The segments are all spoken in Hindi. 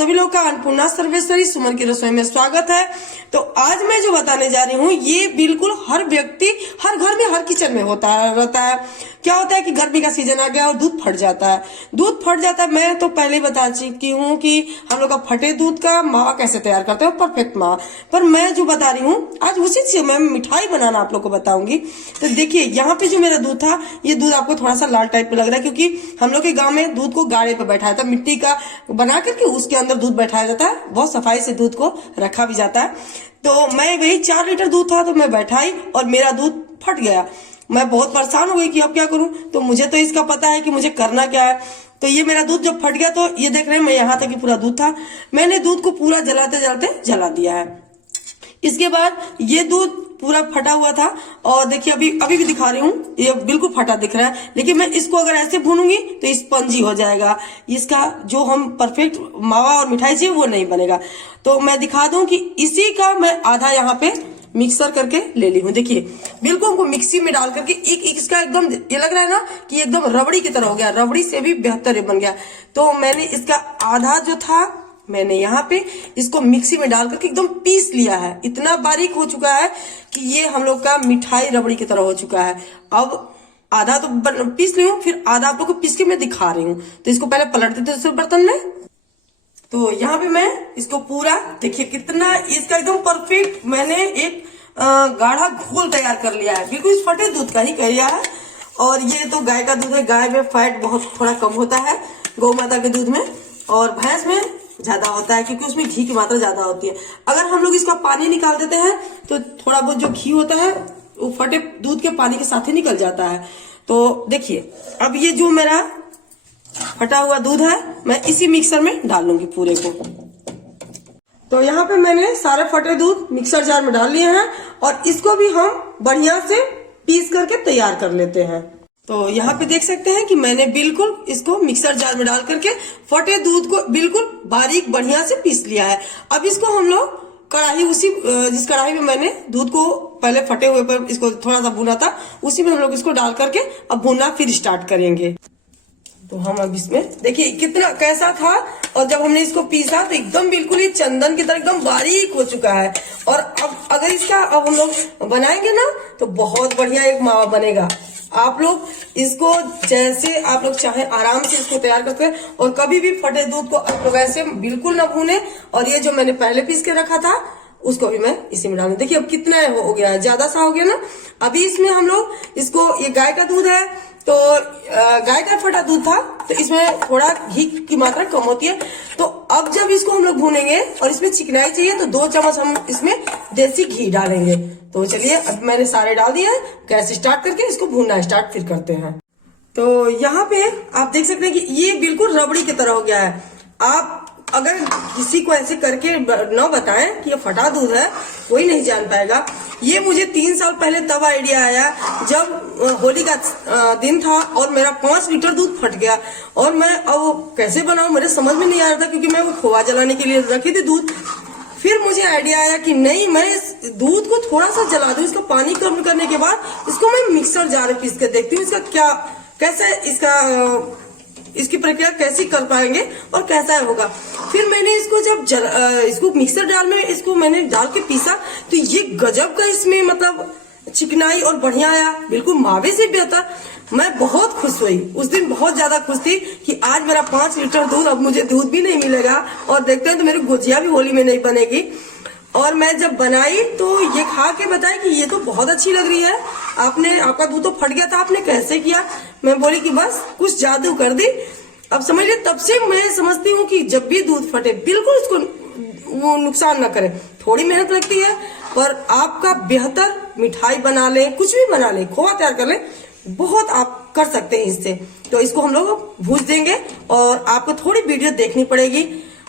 सभी लोग का अन्नपूर्णा सर्वेश्वरी सुमन की रसोई में स्वागत है। तो आज मैं जो बताने जा रही हूँ ये बिल्कुल हर व्यक्ति, हर घर में, हर किचन में रहता है। क्या होता है कि गर्मी का सीजन आ गया और दूध फट जाता है। दूध फट जाता है, मैं तो पहले ही बता चुकी हूँ कि हम लोग का फटे दूध का मावा कैसे तैयार करते हैं, परफेक्ट मावा। पर मैं जो बता रही हूँ आज उसी से मैं मिठाई बनाना आप लोग को बताऊंगी। तो देखिए यहाँ पे जो मेरा दूध था, ये दूध आपको थोड़ा सा लाल टाइप में लग रहा है क्योंकि हम लोग के गाँव में दूध को गाड़े पे बैठाया था, मिट्टी का बना करके उसके अंदर दूध बैठाया जाता है, बहुत सफाई से दूध को रखा भी जाता है। तो मैं वही 4 लीटर दूध था तो मैं बैठाई और मेरा दूध फट गया। मैं बहुत परेशान हो गई कि अब क्या करूं। तो मुझे तो इसका पता है कि मुझे करना क्या है। तो ये मेरा दूध जब फट गया तो ये देख रहे हैं मैं यहाँ तक कि पूरा दूध था, मैंने दूध को पूरा जलाते जलाते जला दिया है। इसके बाद ये दूध पूरा फटा हुआ था और देखिए अभी भी दिखा रही हूँ, ये बिल्कुल फटा दिख रहा है। लेकिन मैं इसको अगर ऐसे भूनूंगी तो स्पंजी हो जाएगा, इसका जो हम परफेक्ट मावा और मिठाई चाहिए वो नहीं बनेगा। तो मैं दिखा दूं कि इसी का मैं आधा यहाँ पे मिक्सर करके ले ली हूँ। देखिए बिल्कुल हमको मिक्सी में डाल करके एक इसका एकदम ये लग रहा है ना कि एकदम रबड़ी की तरह हो गया, रबड़ी से भी बेहतर ये बन गया। तो मैंने इसका आधा जो था मैंने यहाँ पे इसको मिक्सी में डाल करके एकदम पीस लिया है। इतना बारीक हो चुका है कि ये हम लोग का मिठाई रबड़ी की तरह हो चुका है। अब आधा तो पीस ली हूँ, फिर आधा आप लोग को पीस के मैं दिखा रही हूँ। तो इसको पहले पलट देते हैं बर्तन में। तो यहाँ पे मैं इसको पूरा देखिए कितना इसका एकदम परफेक्ट मैंने एक गाढ़ा घोल तैयार कर लिया है, बिल्कुल इस फटे दूध का ही कर लिया है। और ये तो गाय का दूध है, गाय में फैट बहुत थोड़ा कम होता है गौ माता के दूध में, और भैंस में ज्यादा होता है क्योंकि उसमें घी की मात्रा ज्यादा होती है। अगर हम लोग इसका पानी निकाल देते हैं तो थोड़ा बहुत जो घी होता है वो फटे दूध के पानी के साथ ही निकल जाता है। तो देखिए अब ये जो मेरा फटा हुआ दूध है मैं इसी मिक्सर में डाल लूंगी पूरे को। तो यहाँ पे मैंने सारे फटे दूध मिक्सर जार में डाल लिए हैं और इसको भी हम बढ़िया से पीस करके तैयार कर लेते हैं। तो यहाँ पे देख सकते हैं कि मैंने बिल्कुल इसको मिक्सर जार में डाल करके फटे दूध को बिल्कुल बारीक बढ़िया से पीस लिया है। अब इसको हम लोग कढ़ाई, उसी जिस कढ़ाई में मैंने दूध को पहले फटे हुए पर इसको थोड़ा सा भुना था उसी में हम लोग इसको डाल करके अब भुनना फिर स्टार्ट करेंगे। तो हम अब इसमें देखिए कितना कैसा था, और जब हमने इसको पीसा तो एकदम बिल्कुल ही चंदन की तरह एकदम बारीक हो चुका है। और अब अगर इसका अब हम लोग बनाएंगे ना तो बहुत बढ़िया एक मावा बनेगा। आप लोग इसको जैसे आप लोग चाहे आराम से इसको तैयार करते हैं, और कभी भी फटे दूध को आप लोग ऐसे बिल्कुल ना भूने। और ये जो मैंने पहले पीस के रखा था उसको भी मैं इसी में डालूंगी। देखिए अब कितना हो गया है, ज्यादा सा हो गया ना। अभी इसमें हम लोग इसको, ये गाय का दूध है तो गाय का फटा दूध था तो इसमें थोड़ा घी की मात्रा कम होती है। तो अब जब इसको हम लोग भूनेंगे और इसमें चिकनाई चाहिए तो 2 चम्मच हम इसमें देसी घी डालेंगे। तो चलिए अब मैंने सारे डाल दिए हैं, गैस स्टार्ट करके इसको भूनना स्टार्ट फिर करते हैं। तो यहाँ पे आप देख सकते हैं कि ये बिल्कुल रबड़ी की तरह हो गया है। आप अगर किसी को ऐसे करके न बताएं कि ये फटा दूध है, कोई नहीं जान पाएगा। ये मुझे 3 साल पहले तब आइडिया आया जब होली का दिन था और मेरा 5 लीटर दूध फट गया। और मैं अब कैसे बनाऊं मेरे समझ में नहीं आ रहा था क्योंकि मैं वो खोआ जलाने के लिए रखी थी दूध। फिर मुझे आइडिया आया कि नहीं, मैं इस दूध को थोड़ा सा जला दूं, इसका पानी कम करने के बाद इसको मैं मिक्सर जार में पीस कर देखती हूँ इसका क्या, कैसे इसकी प्रक्रिया कैसी कर पाएंगे और कैसा होगा। फिर मैंने इसको जब इसको मिक्सर जार में इसको मैंने डाल के पीसा तो ये गजब का इसमें मतलब चिकनाई और बढ़िया आया, बिल्कुल मावे से बेहतर। मैं बहुत खुश हुई उस दिन, बहुत ज्यादा खुश थी कि आज मेरा 5 लीटर दूध, अब मुझे दूध भी नहीं मिलेगा और देखते हैं तो मेरी गुजिया भी होली में नहीं बनेगी। और मैं जब बनाई तो ये खा के बताई कि ये तो बहुत अच्छी लग रही है। आपका दूध तो फट गया था, आपने कैसे किया? मैं बोली कि बस कुछ जादू कर दी। अब समझ लिया, तब से मैं समझती हूँ कि जब भी दूध फटे बिल्कुल इसको वो नुकसान ना करे। थोड़ी मेहनत लगती है पर आपका बेहतर मिठाई बना ले, कुछ भी बना ले, खोआ तैयार कर ले, बहुत आप कर सकते हैं इससे। तो इसको हम लोग भूज देंगे और आपको थोड़ी वीडियो देखनी पड़ेगी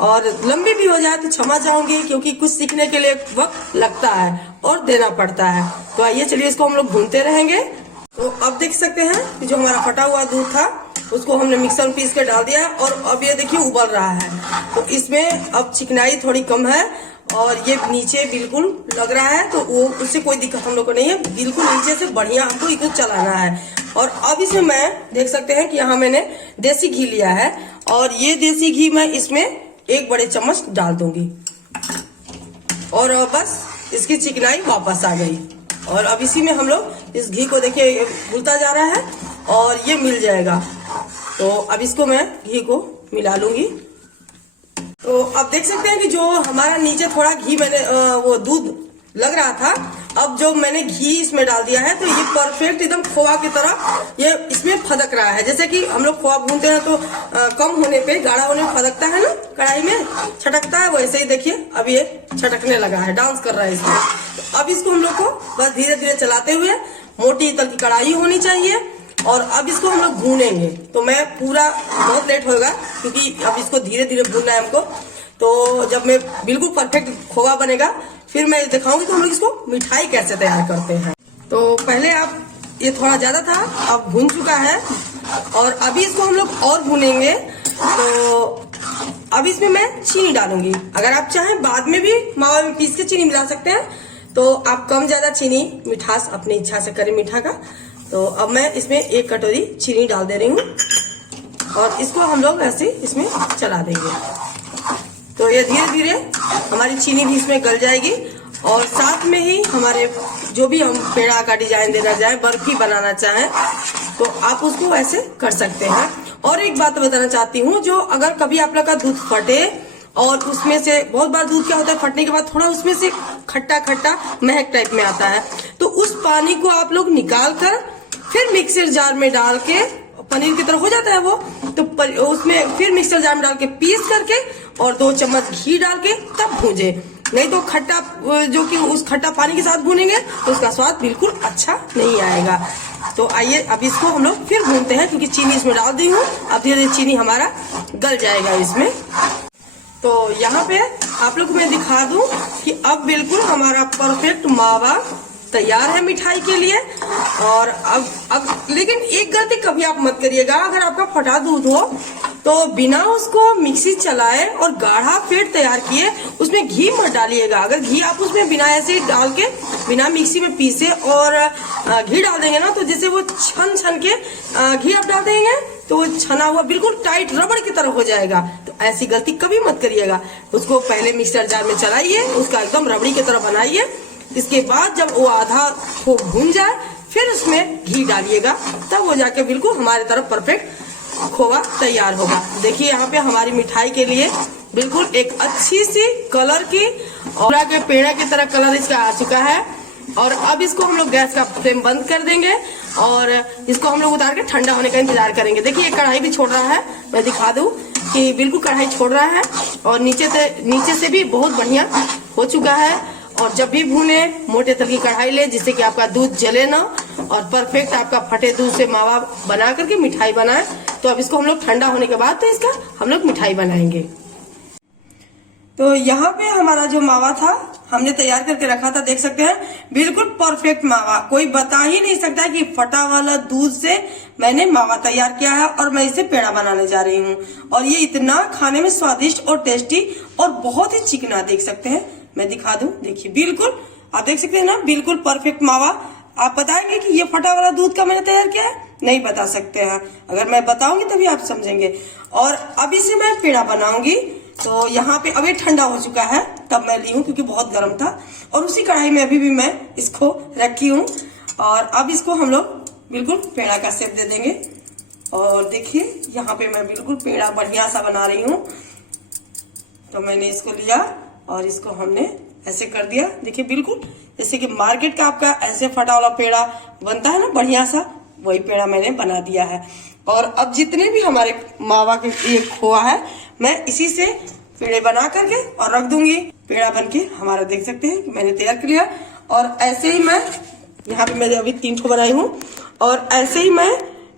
और लंबी भी हो जाए तो क्षमा चाहूंगी क्योंकि कुछ सीखने के लिए वक्त लगता है और देना पड़ता है। तो आइए चलिए इसको हम लोग भूनते रहेंगे। तो अब देख सकते हैं कि जो हमारा फटा हुआ दूध था उसको हमने मिक्सर में पीस के डाल दिया और अब ये देखिए उबल रहा है। तो इसमें अब चिकनाई थोड़ी कम है और ये नीचे बिल्कुल लग रहा है, तो वो उससे कोई दिक्कत हम लोग को नहीं है। बिल्कुल नीचे से बढ़िया हमको इसको चलाना है। और अब इसमें मैं देख सकते हैं कि यहाँ मैंने देसी घी लिया है और ये देसी घी मैं इसमें 1 बड़े चम्मच डाल दूंगी और बस इसकी चिकनाई वापस आ गई। और अब इसी में हम लोग इस घी को देखिए घुलता जा रहा है और ये मिल जाएगा। तो अब इसको मैं घी को मिला लूंगी। तो अब देख सकते हैं कि जो हमारा नीचे थोड़ा घी मैंने वो दूध लग रहा था, अब जो मैंने घी इसमें डाल दिया है तो ये परफेक्ट एकदम खोआ की तरह ये इसमें फदक रहा है। जैसे कि हम लोग खोआ भूनते हैं तो कम होने पे गाढ़ा होने में फदकता है ना, कढ़ाई में छटकता है, वैसे ही देखिए अब ये छटकने लगा है, डांस कर रहा है इसमें। तो अब इसको हम लोग को बस धीरे धीरे चलाते हुए, मोटी तल की कढ़ाई होनी चाहिए और अब इसको हम लोग भूनेंगे। तो मैं पूरा बहुत लेट होगा क्योंकि अब इसको धीरे धीरे भूनना है हमको। तो जब मैं बिल्कुल परफेक्ट खोआ बनेगा फिर मैं दिखाऊंगी कि हम लोग इसको मिठाई कैसे तैयार करते हैं। तो पहले आप ये थोड़ा ज्यादा था, अब भून चुका है और अभी इसको हम लोग और भूनेंगे। तो अब इसमें मैं चीनी डालूंगी। अगर आप चाहें बाद में भी मावा में पीस के चीनी मिला सकते हैं, तो आप कम ज्यादा चीनी मिठास अपनी इच्छा से करें मीठा का। तो अब मैं इसमें 1 कटोरी चीनी डाल दे रही हूँ और इसको हम लोग ऐसे इसमें चला देंगे। तो ये धीरे धीरे हमारी चीनी भी इसमें गल जाएगी और साथ में ही हमारे जो भी हम पेड़ा का डिजाइन देना चाहें, बर्फी बनाना चाहें तो आप उसको ऐसे कर सकते हैं। और एक बात बताना चाहती हूँ, जो अगर कभी आप लोग का दूध फटे और उसमें से बहुत बार दूध क्या होता है फटने के बाद थोड़ा उसमें से खट्टा खट्टा महक टाइप में आता है, तो उस पानी को आप लोग निकाल कर फिर मिक्सर जार में डाल के, पनीर की तरह हो जाता है वो, तो उसमें फिर मिक्सर जार में डाल के पीस करके और 2 चम्मच घी डाल के तब भूंजे। नहीं तो खट्टा जो कि उस खट्टा पानी के साथ भूनेंगे तो उसका स्वाद बिल्कुल अच्छा नहीं आएगा। तो आइए अब इसको हम लोग फिर भूनते हैं क्योंकि चीनी इसमें डाल दी हूँ। अब धीरे धीरे चीनी हमारा गल जाएगा इसमें। तो यहाँ पे आप लोग को मैं दिखा दूं कि अब बिल्कुल हमारा परफेक्ट मावा तैयार है मिठाई के लिए। और अब लेकिन एक गलती कभी आप मत करिएगा, अगर आपका फटा दूध हो तो बिना उसको मिक्सी चलाए और गाढ़ा फेंट तैयार किए उसमें घी मत डालिएगा। अगर घी आप उसमें बिना ऐसे डाल के बिना मिक्सी में पीसे और घी डाल देंगे ना, तो जैसे वो छन छन के घी आप डाल देंगे तो वो छना हुआ बिल्कुल टाइट रबड़ की तरह हो जाएगा। तो ऐसी गलती कभी मत करिएगा। उसको पहले मिक्सर जार में चलाइए, उसका एकदम रबड़ी की तरह बनाइए। इसके बाद जब वो आधा को भून जाए फिर उसमें घी डालिएगा, तब वो जाके बिल्कुल हमारी तरफ परफेक्ट खोवा तैयार होगा। देखिए यहाँ पे हमारी मिठाई के लिए बिल्कुल एक अच्छी सी कलर की और के पेड़ा की तरह कलर इसका आ चुका है। और अब इसको हम लोग गैस का फ्लेम बंद कर देंगे और इसको हम लोग उतार के ठंडा होने का इंतजार करेंगे। देखिए कढ़ाई भी छोड़ रहा है, मैं दिखा दूं कि बिल्कुल कढ़ाई छोड़ रहा है और नीचे से भी बहुत बढ़िया हो चुका है। और जब भी भूने मोटे तल की कढ़ाई ले जिससे कि आपका दूध जले ना और परफेक्ट आपका फटे दूध से मावा बना करके मिठाई बनाए। तो अब इसको हम लोग ठंडा होने के बाद तो इसका हम लोग मिठाई बनाएंगे। तो यहाँ पे हमारा जो मावा था हमने तैयार करके रखा था, देख सकते हैं बिल्कुल परफेक्ट मावा। कोई बता ही नहीं सकता कि फटा वाला दूध से मैंने मावा तैयार किया है और मैं इसे पेड़ा बनाने जा रही हूँ। और ये इतना खाने में स्वादिष्ट और टेस्टी और बहुत ही चिकना, देख सकते हैं मैं दिखा दूं। देखिए बिल्कुल आप देख सकते हैं ना, बिल्कुल परफेक्ट मावा। आप बताएंगे कि ये फटा वाला दूध का मैंने तैयार किया है? नहीं बता सकते हैं, अगर मैं बताऊंगी तभी आप समझेंगे। और अब इसे मैं पेड़ा बनाऊंगी। तो यहाँ पे अब ये ठंडा हो चुका है तब मैं ली हूँ क्योंकि बहुत गर्म था और उसी कढ़ाई में अभी भी मैं इसको रखी हूँ। और अब इसको हम लोग बिल्कुल पेड़ा का शेप दे देंगे। और देखिए यहाँ पे मैं बिल्कुल पेड़ा बढ़िया सा बना रही हूँ। तो मैंने इसको लिया और इसको हमने ऐसे कर दिया। देखिए बिल्कुल जैसे कि मार्केट का आपका ऐसे फटा वाला पेड़ा बनता है ना बढ़िया सा, वही पेड़ा मैंने बना दिया है। और अब जितने भी हमारे मावा के ये खोआ है मैं इसी से पेड़े बना करके और रख दूंगी। पेड़ा बनके हमारा देख सकते हैं कि मैंने तैयार कर लिया। और ऐसे ही मैं यहाँ पे मैंने अभी 3 ठो बनाई हूँ और ऐसे ही मैं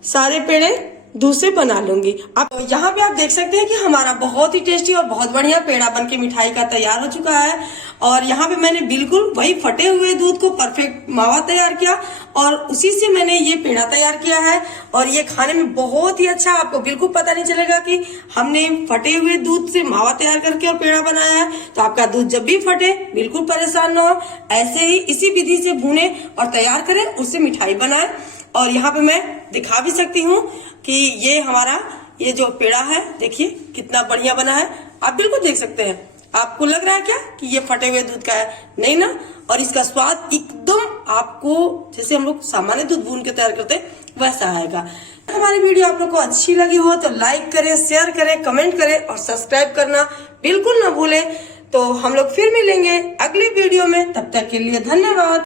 सारे पेड़े दूसरे बना लूंगी। अब यहाँ पे आप देख सकते हैं कि हमारा बहुत ही टेस्टी और बहुत बढ़िया पेड़ा बनके मिठाई का तैयार हो चुका है। और यहाँ पे मैंने बिल्कुल वही फटे हुए दूध को परफेक्ट मावा तैयार किया और उसी से मैंने ये पेड़ा तैयार किया है। और ये खाने में बहुत ही अच्छा, आपको बिल्कुल पता नहीं चलेगा कि हमने फटे हुए दूध से मावा तैयार करके और पेड़ा बनाया है। तो आपका दूध जब भी फटे बिल्कुल परेशान ना हो, ऐसे ही इसी विधि से भूने और तैयार करें, उससे मिठाई बनाए। और यहाँ पे मैं दिखा भी सकती हूँ कि ये हमारा ये जो पेड़ा है देखिए कितना बढ़िया बना है। आप बिल्कुल देख सकते हैं। आपको लग रहा है क्या कि ये फटे हुए दूध का है? नहीं ना। और इसका स्वाद एकदम आपको जैसे हम लोग सामान्य दूध भून के तैयार करते हैं वैसा आएगा। हमारी वीडियो आप लोग को अच्छी लगी हो तो लाइक करें, शेयर करें, कमेंट करें और सब्सक्राइब करना बिल्कुल ना भूलें। तो हम लोग फिर मिलेंगे अगली वीडियो में, तब तक के लिए धन्यवाद।